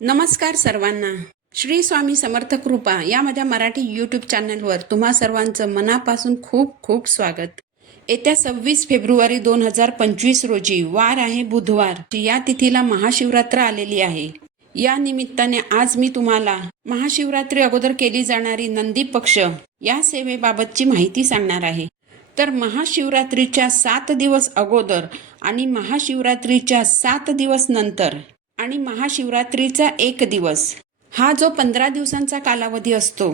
नमस्कार सर्वांना. श्री स्वामी समर्थ कृपा या माझ्या मराठी यूट्यूब चॅनलवर तुम्हा सर्वांचं मनापासून खूप खूप स्वागत. येत्या 26 फेब्रुवारी 2025 रोजी वार आहे बुधवार. या तिथीला महाशिवरात्र आलेली आहे. या निमित्ताने आज मी तुम्हाला महाशिवरात्री अगोदर केली जाणारी नंदी पक्ष या सेवेबाबतची माहिती सांगणार आहे. तर महाशिवरात्रीच्या 7 दिवस अगोदर आणि महाशिवरात्रीच्या 7 दिवस नंतर आणि महाशिवरात्रीचा 1 दिवस हा जो 15 दिवसांचा कालावधी असतो,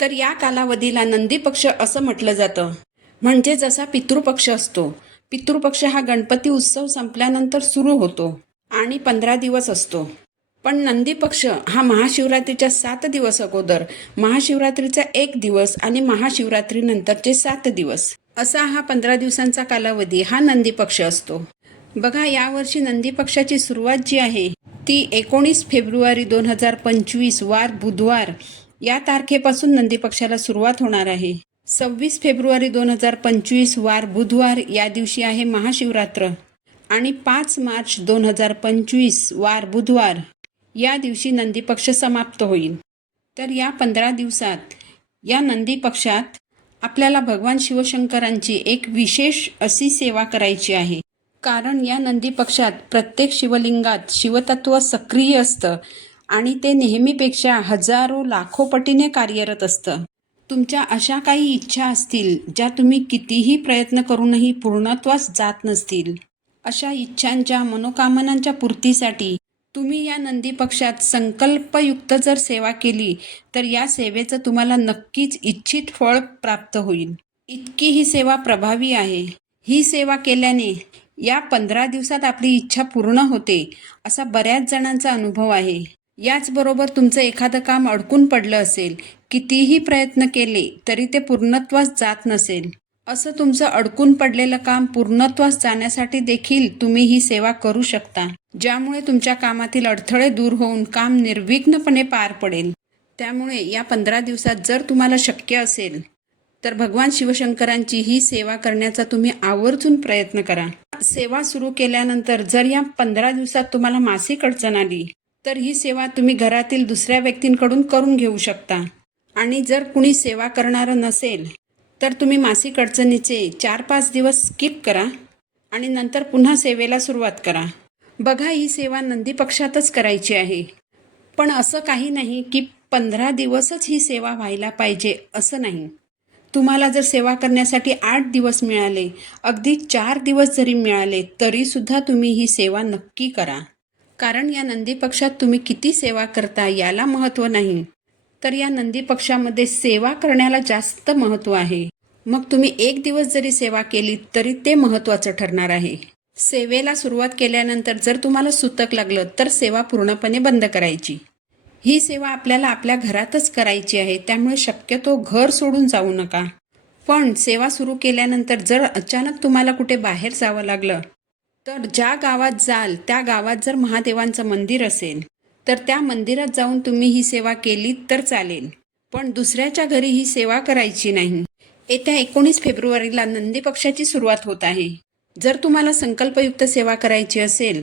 तर या कालावधीला नंदी पक्ष असं म्हटलं जातं. म्हणजे जसा पितृपक्ष असतो, पितृपक्ष हा गणपती उत्सव संपल्यानंतर सुरू होतो आणि 15 दिवस असतो. पण नंदी पक्ष हा महाशिवरात्रीच्या 7 दिवस अगोदर, महाशिवरात्रीचा 1 दिवस आणि महाशिवरात्रीनंतरचे 7 दिवस असा हा 15 दिवसांचा कालावधी हा नंदी पक्ष असतो. बघा, यावर्षी नंदी पक्षाची सुरुवात जी आहे ती 19 फेब्रुवारी 2025 वार बुधवार या तारखेपासून नंदी पक्षाला सुरुवात होणार आहे. 26 फेब्रुवारी 2025 वार बुधवार या दिवशी आहे महाशिवरात्र आणि 5 मार्च 2025 वार बुधवार या दिवशी नंदी पक्ष समाप्त होईल. तर या 15 दिवसात या नंदी पक्षात आपल्याला भगवान शिवशंकरांची एक विशेष अशी सेवा करायची आहे. कारण या नंदी पक्षात प्रत्येक शिवलिंगात शिवतत्व सक्रिय असतं आणि ते नेहमीपेक्षा हजारो लाखो पटीने कार्यरत असतं. तुमच्या अशा काही इच्छा असतील ज्या तुम्ही कितीही प्रयत्न करूनही पूर्णत्वास जात नसतील, अशा इच्छांच्या मनोकामनांच्या पूर्तीसाठी तुम्ही या नंदी पक्षात संकल्पयुक्त जर सेवा केली तर या सेवेचं तुम्हाला नक्कीच इच्छित फळ प्राप्त होईल. इतकी ही सेवा प्रभावी आहे. ही सेवा केल्याने या 15 दिवसात आपली इच्छा पूर्ण होते असा बऱ्याच जणांचा अनुभव आहे. याचबरोबर तुमचं एखादं काम अडकून पडलं असेल, कितीही प्रयत्न केले तरी ते पूर्णत्वास जात नसेल, असं तुमचं अडकून पडलेलं काम पूर्णत्वास जाण्यासाठी देखील तुम्ही ही सेवा करू शकता, ज्यामुळे तुमच्या कामातील अडथळे दूर होऊन काम निर्विघ्नपणे पार पडेल. त्यामुळे या 15 दिवसात जर तुम्हाला शक्य असेल तर भगवान शिवशंकरांची ही सेवा करण्याचा तुम्ही आवर्जून प्रयत्न करा. सेवा सुरू केल्यानंतर जर या 15 दिवसात तुम्हाला मासिक अडचण आली तर ही सेवा तुम्ही घरातील दुसऱ्या व्यक्तींकडून करून घेऊ शकता. आणि जर कुणी सेवा करणारं नसेल तर तुम्ही मासिक अडचणीचे 4-5 दिवस स्किप करा आणि नंतर पुन्हा सेवेला सुरुवात करा. बघा, ही सेवा नंदी पक्षातच करायची आहे. पण असं काही नाही की 15 दिवसच ही सेवा व्हायला पाहिजे असं नाही. तुम्हाला जर सेवा करण्यासाठी 8 दिवस मिळाले, अगदी 4 दिवस जरी मिळाले तरीसुद्धा तुम्ही ही सेवा नक्की करा. कारण या नंदी पक्षात तुम्ही किती सेवा करता याला महत्त्व नाही, तर या नंदी पक्षामध्ये सेवा करण्याला जास्त महत्त्व आहे. मग तुम्ही 1 दिवस जरी सेवा केली तरी ते महत्त्वाचं ठरणार आहे. सेवेला सुरुवात केल्यानंतर जर तुम्हाला सुतक लागलं तर सेवा पूर्णपणे बंद करायची. ही सेवा आपल्याला आपल्या घरातच करायची आहे, त्यामुळे शक्यतो घर सोडून जाऊ नका. पण सेवा सुरू केल्यानंतर जर अचानक तुम्हाला कुठे बाहेर जावं लागलं तर ज्या गावात जाल त्या गावात जर महादेवांचं मंदिर असेल तर त्या मंदिरात जाऊन तुम्ही ही सेवा केली तर चालेल, पण दुसऱ्याच्या घरी ही सेवा करायची नाही. येत्या 19 फेब्रुवारीला नंदी पक्षाची सुरुवात होत आहे. जर तुम्हाला संकल्पयुक्त सेवा करायची असेल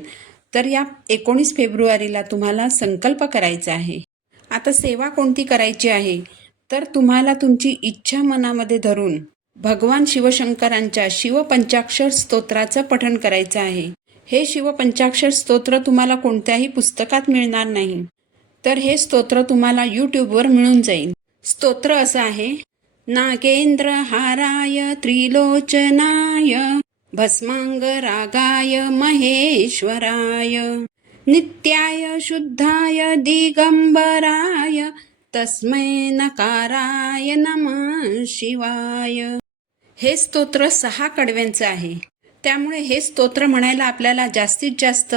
तर या 19 फेब्रुवारीला तुम्हाला संकल्प करायचा आहे. आता सेवा कोणती करायची आहे तर तुम्हाला तुमची इच्छा मनामध्ये धरून भगवान शिवशंकरांच्या शिवपंचाक्षर स्तोत्राचं पठण करायचं आहे. हे शिवपंचाक्षर स्तोत्र तुम्हाला कोणत्याही पुस्तकात मिळणार नाही, तर हे स्तोत्र तुम्हाला यूट्यूबवर मिळून जाईल. स्तोत्र असं आहे: नागेंद्र हाराय त्रिलोचनाय भस्मांग रागाय महेश्वराय नित्याय शुद्धाय दिगंबराय तस्मै नकाराय नमः शिवाय. हे स्तोत्र 6 कडव्यांचं आहे. त्यामुळे हे स्तोत्र म्हणायला आपल्याला जास्तीत जास्त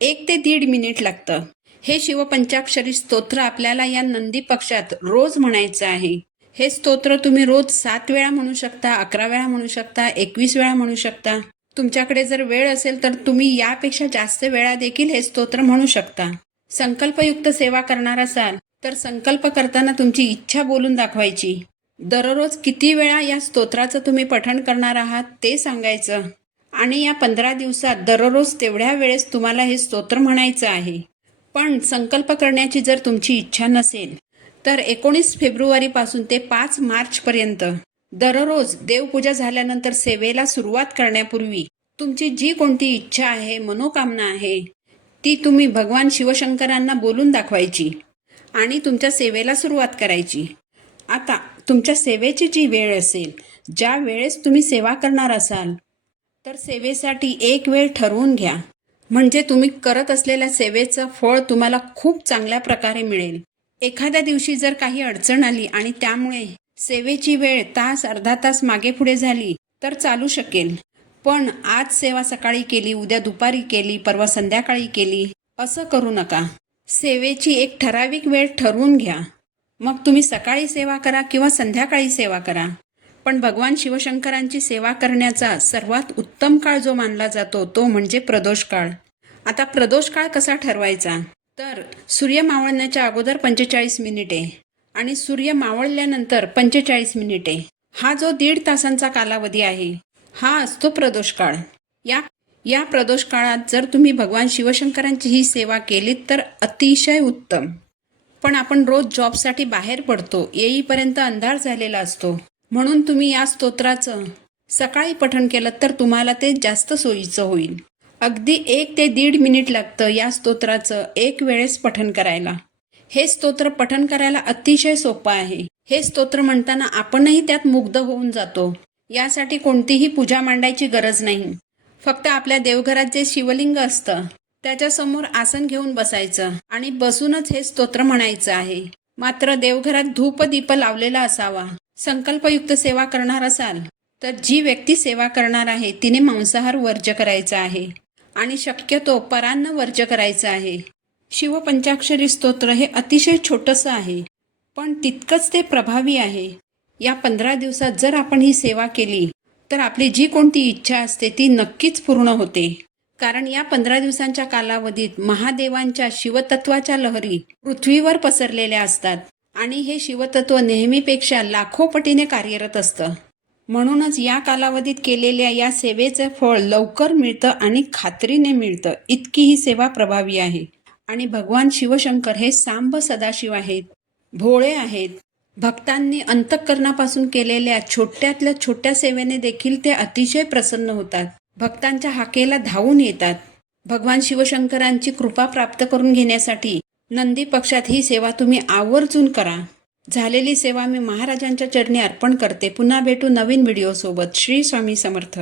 1 ते 1.5 मिनिट लागतं. हे शिवपंचाक्षरी स्तोत्र आपल्याला या नंदी पक्षात रोज म्हणायचं आहे. हे स्तोत्र तुम्ही रोज 7 वेळा म्हणू शकता, 11 वेळा म्हणू शकता, 21 वेळा म्हणू शकता. तुमच्याकडे जर वेळ असेल तर तुम्ही यापेक्षा जास्त वेळा देखील हे स्तोत्र म्हणू शकता. संकल्पयुक्त सेवा करणार असाल तर संकल्प करताना तुमची इच्छा बोलून दाखवायची. दररोज किती वेळा या स्तोत्राचं तुम्ही पठण करणार आहात ते सांगायचं आणि या 15 दिवसात दररोज तेवढ्या वेळेस तुम्हाला हे स्तोत्र म्हणायचं आहे. पण संकल्प करण्याची जर तुमची इच्छा नसेल तर 19 फेब्रुवारीपासून ते 5 मार्चपर्यंत दररोज देवपूजा झाल्यानंतर सेवेला सुरुवात करण्यापूर्वी तुमची जी कोणती इच्छा आहे, मनोकामना आहे, ती तुम्ही भगवान शिवशंकरांना बोलून दाखवायची आणि तुमच्या सेवेला सुरुवात करायची. आता तुमच्या सेवेची जी वेळ असेल, ज्या वेळेस तुम्ही सेवा करणार असाल, तर सेवेसाठी एक वेळ ठरवून घ्या. म्हणजे तुम्ही करत असलेल्या सेवेचं फळ तुम्हाला खूप चांगल्या प्रकारे मिळेल. एखाद्या दिवशी जर काही अडचण आली आणि त्यामुळे सेवेची वेळ तास अर्धा तास मागे पुढे झाली तर चालू शकेल. पण आज सेवा सकाळी केली, उद्या दुपारी केली, परवा संध्याकाळी केली, असं करू नका. सेवेची एक ठराविक वेळ ठरवून घ्या. मग तुम्ही सकाळी सेवा करा किंवा संध्याकाळी सेवा करा. पण भगवान शिवशंकरांची सेवा करण्याचा सर्वात उत्तम काळ जो मानला जातो तो म्हणजे प्रदोष काळ. आता प्रदोष काळ कसा ठरवायचा? तर सूर्य मावळण्याच्या अगोदर 45 मिनिटे आणि सूर्य मावळल्यानंतर 45 मिनिटे, हा जो 1.5 तासांचा कालावधी आहे, हा असतो प्रदोष काळ. या प्रदोष काळात जर तुम्ही भगवान शिवशंकरांची ही सेवा केलीत तर अतिशय उत्तम. पण आपण रोज जॉबसाठी बाहेर पडतो, येईपर्यंत अंधार झालेला असतो. म्हणून तुम्ही या स्तोत्राचं सकाळी पठण केलं तर तुम्हाला ते जास्त सोयीचं होईल. अगदी 1 ते 1.5 मिनिट लागतं या स्तोत्राचं एक वेळेस पठण करायला. हे स्तोत्र पठण करायला अतिशय सोपं आहे. हे स्तोत्र म्हणताना आपणही त्यात मुग्ध होऊन जातो. यासाठी कोणतीही पूजा मांडायची गरज नाही. फक्त आपल्या देवघरात जे शिवलिंग असतं त्याच्यासमोर आसन घेऊन बसायचं आणि बसूनच हे स्तोत्र म्हणायचं आहे. मात्र देवघरात धूप दीप लावलेला असावा. संकल्पयुक्त सेवा करणार असाल तर जी व्यक्ती सेवा करणार आहे तिने मांसाहार वर्ज्य करायचा आहे आणि शक्यतो परान्न वर्ज्य करायचं आहे. शिवपंचाक्षरी स्तोत्र हे अतिशय छोटंसं आहे, पण तितकंच ते प्रभावी आहे. या 15 दिवसात जर आपण ही सेवा केली तर आपली जी कोणती इच्छा असते ती नक्कीच पूर्ण होते. कारण या 15 दिवसांच्या कालावधीत महादेवांच्या शिवतत्वाच्या लहरी पृथ्वीवर पसरलेल्या असतात आणि हे शिवतत्व नेहमीपेक्षा लाखो पटीने कार्यरत असतं. म्हणूनच या कालावधीत केलेल्या या सेवेचं फळ लवकर मिळतं आणि खात्रीने मिळतं. इतकी ही सेवा प्रभावी आहे. आणि भगवान शिवशंकर हे सांब सदाशिव आहेत, भोळे आहेत. भक्तांनी अंतःकरणापासून केलेल्या छोट्यातल्या छोट्या सेवेने देखील ते अतिशय प्रसन्न होतात. भक्तांच्या हाकेला धावून येतात. भगवान शिवशंकरांची कृपा प्राप्त करून घेण्यासाठी नंदी पक्षात ही सेवा तुम्ही आवर्जून करा. झालेली सेवा मी महाराजांच्या चरणी अर्पण करते. पुन्हा भेटू नवीन व्हिडिओसोबत. श्री स्वामी समर्थ.